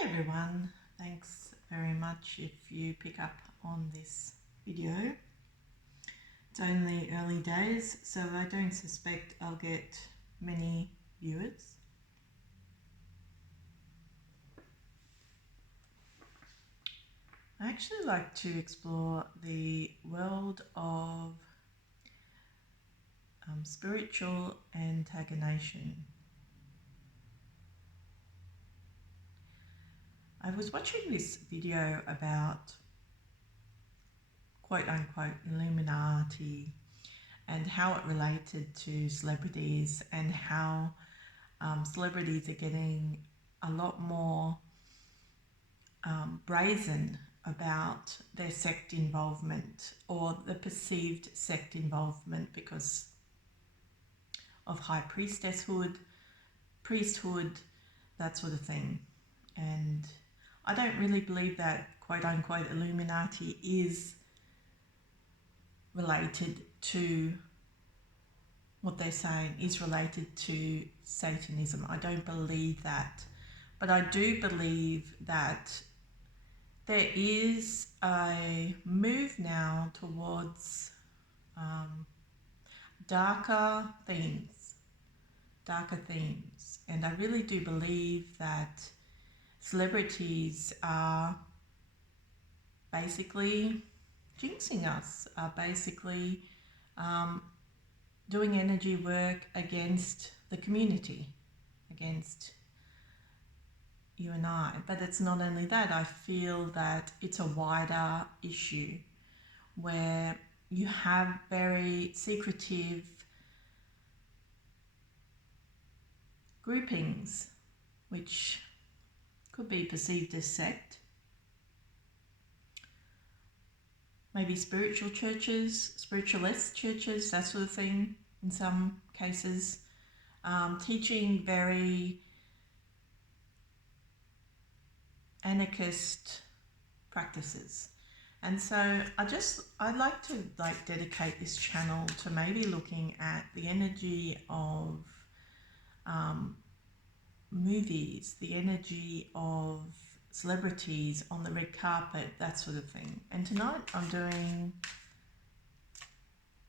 Hi everyone, thanks very much if you pick up on this video. It's only early days, so I don't suspect I'll get many viewers. I actually like to explore the world of spiritual antagonation. I was watching this video about quote unquote Illuminati and how it related to celebrities and how celebrities are getting a lot more brazen about their sect involvement or the perceived sect involvement because of high priesthood, that sort of thing. And I don't really believe that quote unquote Illuminati is related to what they're saying is related to Satanism. I don't believe that. But I do believe that there is a move now towards darker themes. And I really do believe that celebrities are basically jinxing us, are basically doing energy work against the community, against you and I. But it's not only that, I feel that it's a wider issue where you have very secretive groupings which could be perceived as sect, maybe spiritual churches, spiritualist churches, that sort of thing in some cases, teaching very anarchist practices. And so I'd like to dedicate this channel to maybe looking at the energy of movies, the energy of celebrities on the red carpet, that sort of thing. And tonight I'm doing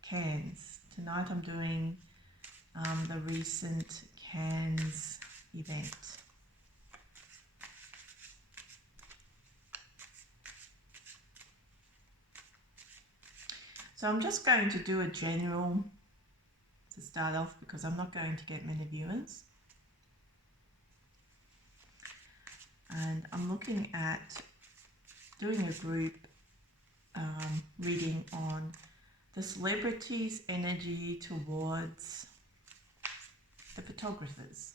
Cannes. Tonight I'm doing the recent Cannes event. So I'm just going to do a general to start off because I'm not going to get many viewers. And I'm looking at doing a group reading on the celebrities' energy towards the photographers.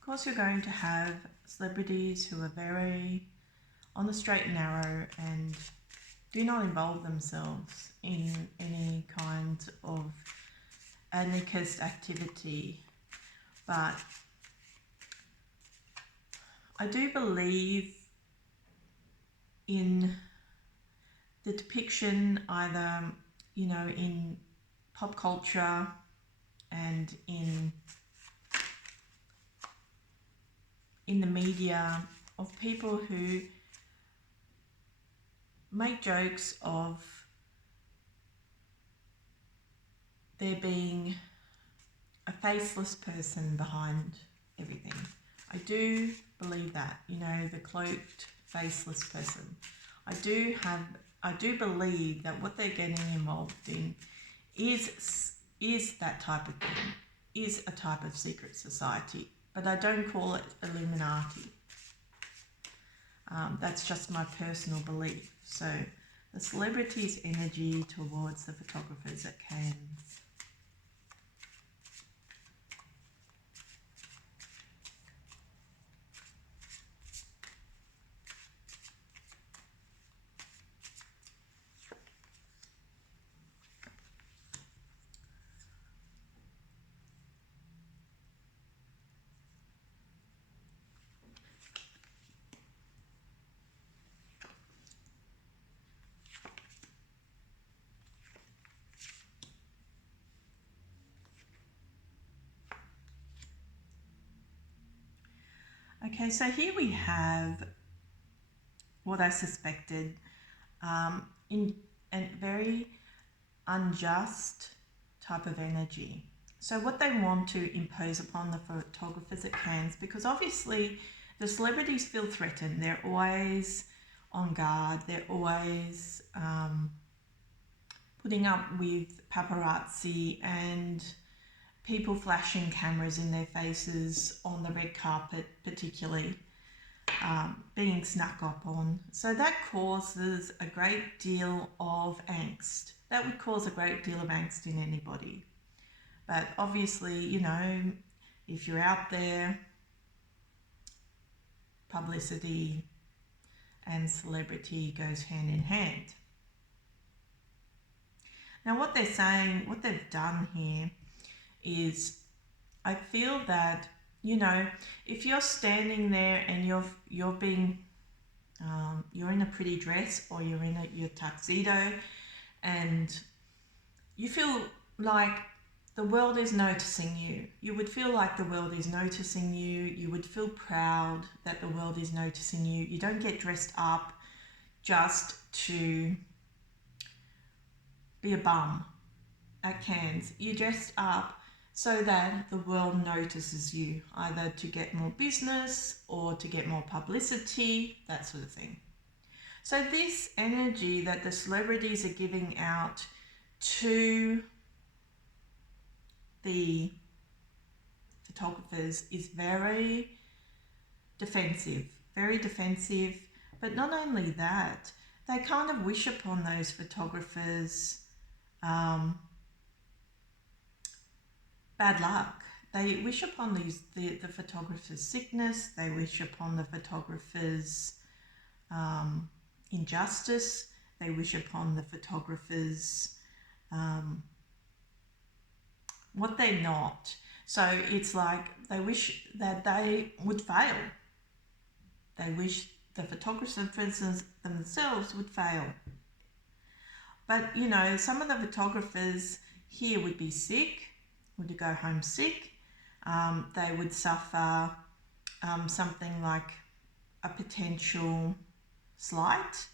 Of course, you're going to have celebrities who are very on the straight and narrow and do not involve themselves in any kind of anarchist activity. But I do believe in the depiction either, in pop culture and in the media of people who make jokes of there being a faceless person behind everything. I do believe that, the cloaked, faceless person. I do believe that what they're getting involved in is that type of thing, is a type of secret society, but I don't call it Illuminati. That's just my personal belief. So the celebrities' energy towards the photographers at Cannes. Okay, so here we have what I suspected, in a very unjust type of energy. So what they want to impose upon the photographers at Cannes, because obviously the celebrities feel threatened. They're always on guard. They're always putting up with paparazzi and people flashing cameras in their faces on the red carpet, particularly. Being snuck up on. So that causes a great deal of angst. That would cause a great deal of angst in anybody. But obviously, you know, if you're out there, publicity and celebrity goes hand in hand. Now what they're saying, what they've done here is, I feel that, you know, if you're standing there and you're being you're in a pretty dress, or you're in your tuxedo, and you feel like the world is noticing you. You would feel like the world is noticing you. You would feel proud that the world is noticing you. You don't get dressed up just to be a bum at Cannes. You're dressed up so that the world notices you, either to get more business or to get more publicity, that sort of thing. So this energy that the celebrities are giving out to the photographers is very defensive, but not only that, they kind of wish upon those photographers bad luck. They wish upon the photographer's sickness. They wish upon the photographer's injustice. They wish upon the photographer's what they're not. So it's like they wish that they would fail. They wish the photographers themselves would fail. But, you know, some of the photographers here would be sick, would go home sick. They would suffer something like a potential slight.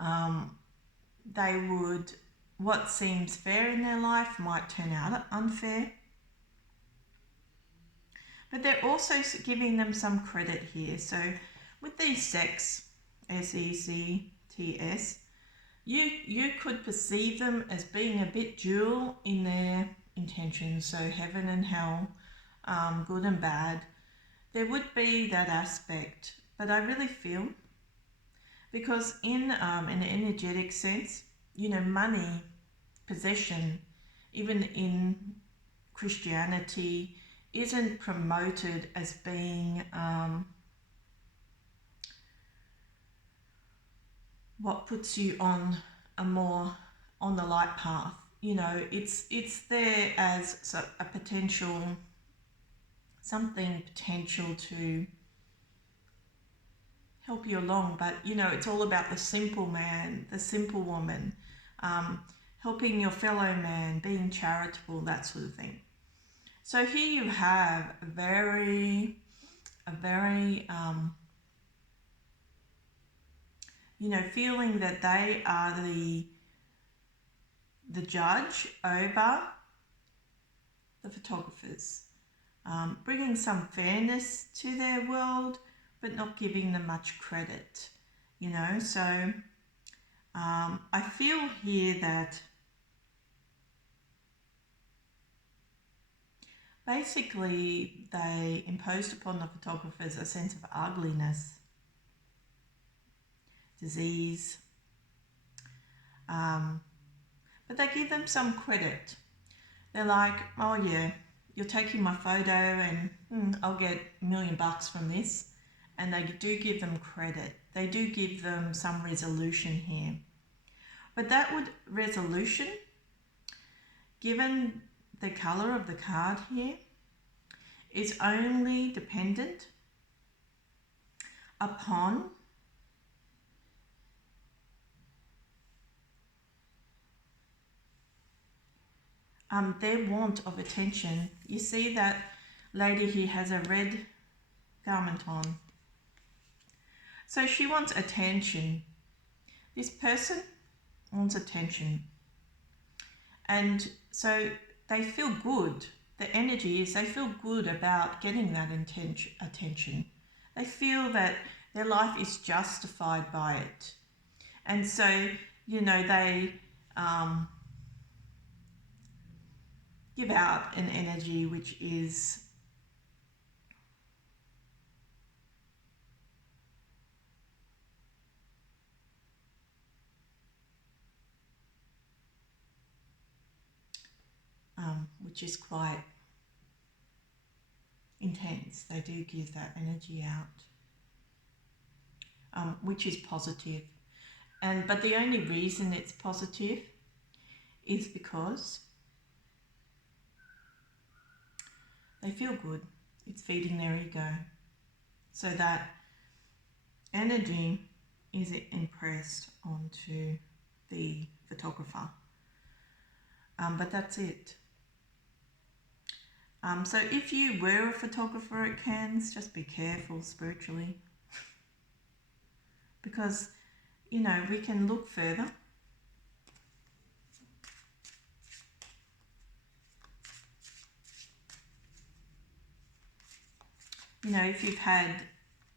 They would, what seems fair in their life might turn out unfair. But they're also giving them some credit here. So with these sects, S-E-C-T-S, you could perceive them as being a bit dual in their intentions. So heaven and hell, good and bad. There would be that aspect. But I really feel, because in an energetic sense, you know, money, possession, even in Christianity, isn't promoted as being what puts you on a more on the light path. You know, it's there as a potential, something potential to help you along, but you know, it's all about the simple man, the simple woman, helping your fellow man, being charitable, that sort of thing. So here you have a very you know, feeling that they are the judge over the photographers, bringing some fairness to their world, but not giving them much credit, you know. So I feel here that basically they imposed upon the photographers a sense of ugliness, disease, but they give them some credit. They're like, oh yeah, you're taking my photo and I'll get $1 million from this. And they do give them credit. They do give them some resolution here. But that resolution, given the colour of the card here, is only dependent upon their want of attention. You see that lady here has a red garment on. So she wants attention. This person wants attention. And so they feel good. The energy is they feel good about getting that attention. They feel that their life is justified by it. And so, you know, they give out an energy which is quite intense. They do give that energy out, which is positive. But the only reason it's positive is because they feel good. It's feeding their ego. So that energy is impressed onto the photographer. But that's it. So if you were a photographer at Cairns, just be careful spiritually. Because, you know, we can look further. You know, if you've had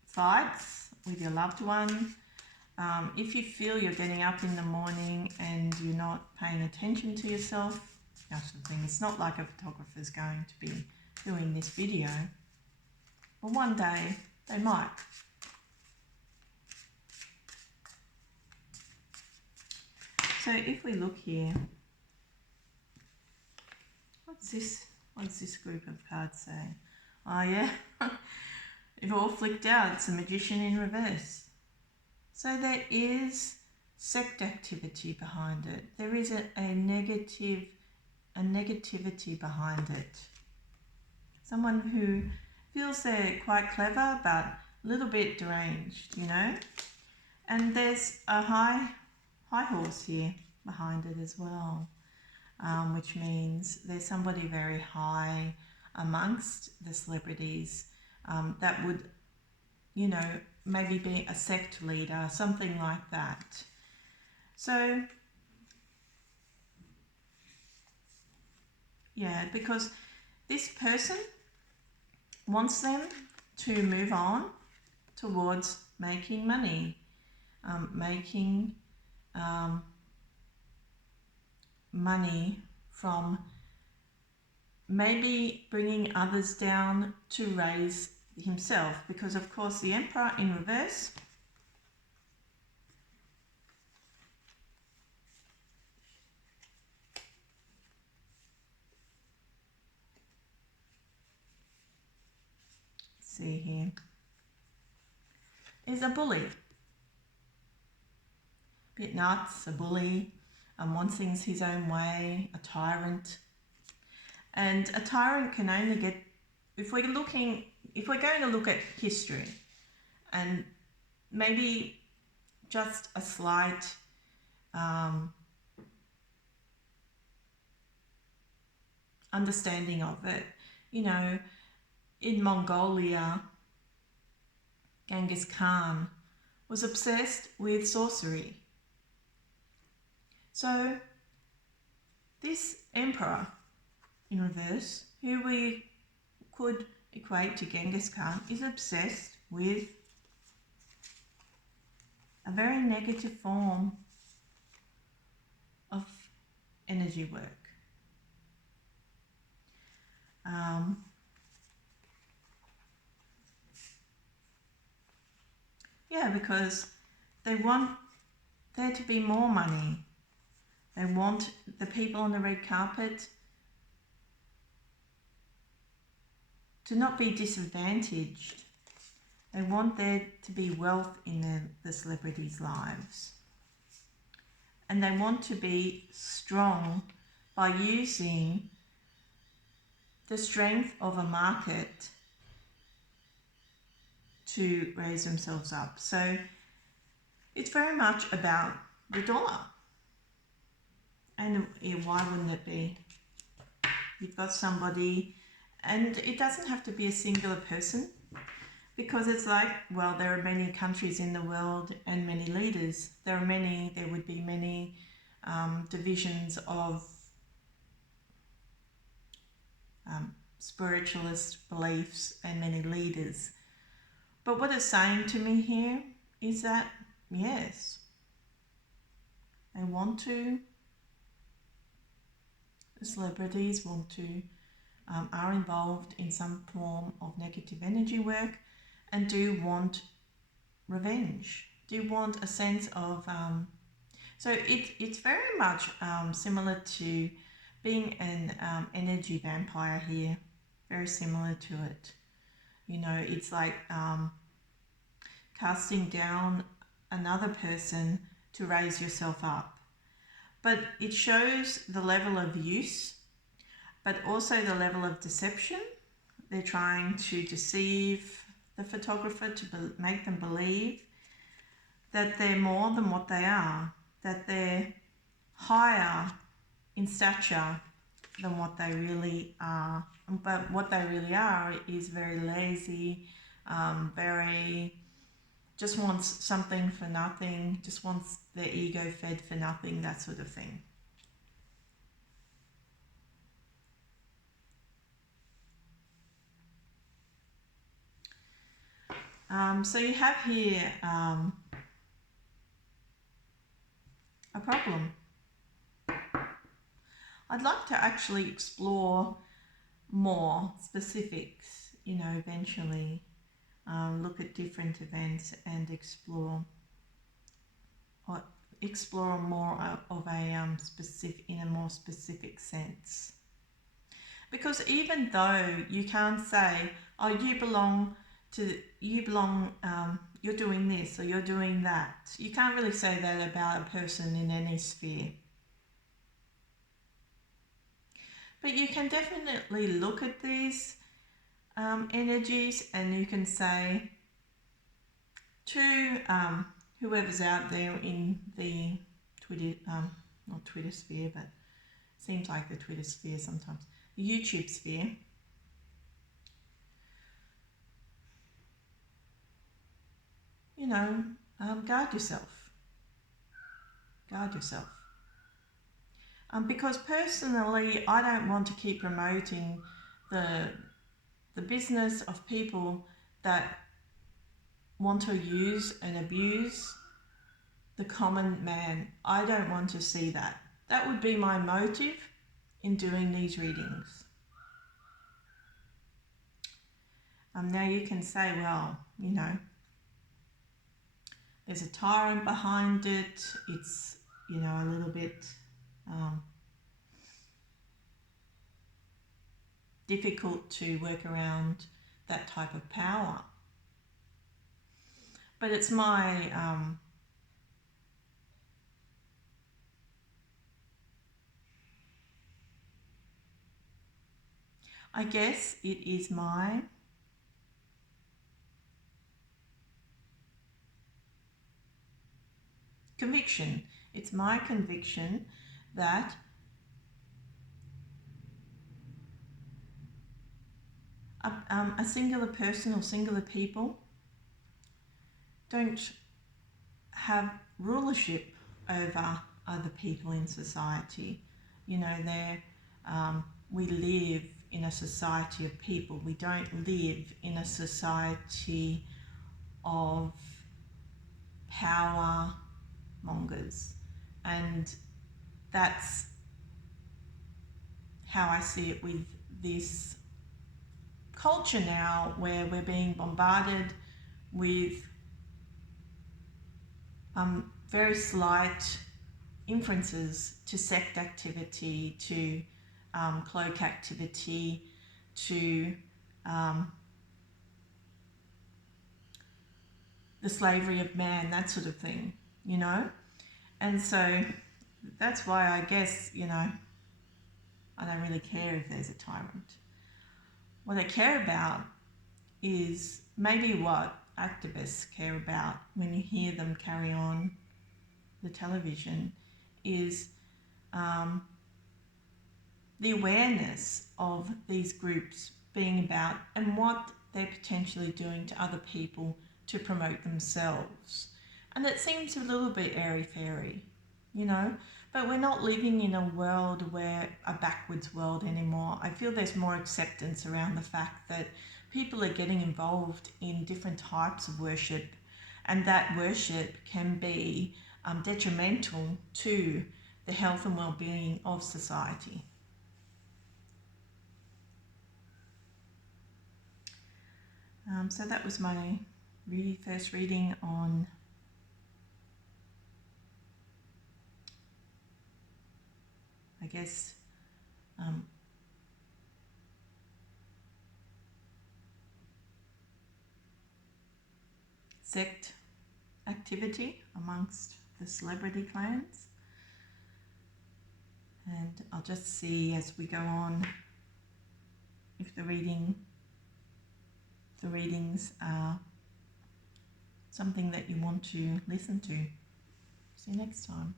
fights with your loved one, if you feel you're getting up in the morning and you're not paying attention to yourself, that's the thing. It's not like a photographer's going to be doing this video. But one day they might. So if we look here, what's this? What's this group of cards say? Oh yeah, they've all flicked out. It's a magician in reverse. So there is sect activity behind it. There is a negativity behind it. Someone who feels they're quite clever but a little bit deranged, you know. And there's a high horse here behind it as well, which means there's somebody very high amongst the celebrities that would, you know, maybe be a sect leader, something like that. So, yeah, because this person wants them to move on towards making money, making money from maybe bringing others down to raise himself, because of course the Emperor in reverse here is a bully, bit nuts, a bully, wants things his own way, a tyrant. And a tyrant can only get, if we're going to look at history and maybe just a slight understanding of it, you know, in Mongolia, Genghis Khan was obsessed with sorcery. So this emperor in reverse, who we could equate to Genghis Khan, is obsessed with a very negative form of energy work. Yeah, because they want there to be more money. They want the people on the red carpet to not be disadvantaged. They want there to be wealth in the celebrities' lives. And they want to be strong by using the strength of a market to raise themselves up. So it's very much about the dollar. And why wouldn't it be? You've got somebody, and it doesn't have to be a singular person, Because it's like, well, there are many countries in the world and many leaders. There would be many divisions of spiritualist beliefs and many leaders. But what it's saying to me here is that, yes, they want to, the celebrities want to, are involved in some form of negative energy work and do want revenge, do want a sense of, so it's very much similar to being an energy vampire here, very similar to it. You know, it's like casting down another person to raise yourself up. But it shows the level of use, but also the level of deception. They're trying to deceive the photographer to make them believe that they're more than what they are, that they're higher in stature than what they really are. But what they really are is very lazy, very just wants something for nothing, just wants their ego fed for nothing, that sort of thing. So you have here a problem. I'd like to actually explore more specifics, you know, eventually look at different events and explore more of a specific, in a more specific sense. Because even though you can't say, oh, you're doing this or you're doing that, you can't really say that about a person in any sphere. But you can definitely look at these energies and you can say to whoever's out there in the Twitter, not Twitter sphere, but seems like the Twitter sphere sometimes, the YouTube sphere, you know, guard yourself. Guard yourself. Because personally, I don't want to keep promoting the business of people that want to use and abuse the common man. I don't want to see that. That would be my motive in doing these readings. Now you can say, well, you know, there's a tyrant behind it. It's, you know, a little bit difficult to work around that type of power. But it's my I guess it is my conviction. It's my conviction that a singular person or singular people don't have rulership over other people in society. You know, we live in a society of people. We don't live in a society of power mongers. And that's how I see it with this culture now, where we're being bombarded with very slight inferences to sect activity, to cloak activity, to the slavery of man, that sort of thing, you know? And so that's why I guess, you know, I don't really care if there's a tyrant. What I care about is maybe what activists care about when you hear them carry on the television is the awareness of these groups being about and what they're potentially doing to other people to promote themselves. And it seems a little bit airy-fairy, you know, but we're not living in a world where a backwards world anymore. I feel there's more acceptance around the fact that people are getting involved in different types of worship, and that worship can be detrimental to the health and well-being of society. So that was my first reading on I guess sect activity amongst the celebrity clans, and I'll just see as we go on if the readings are something that you want to listen to. See you next time.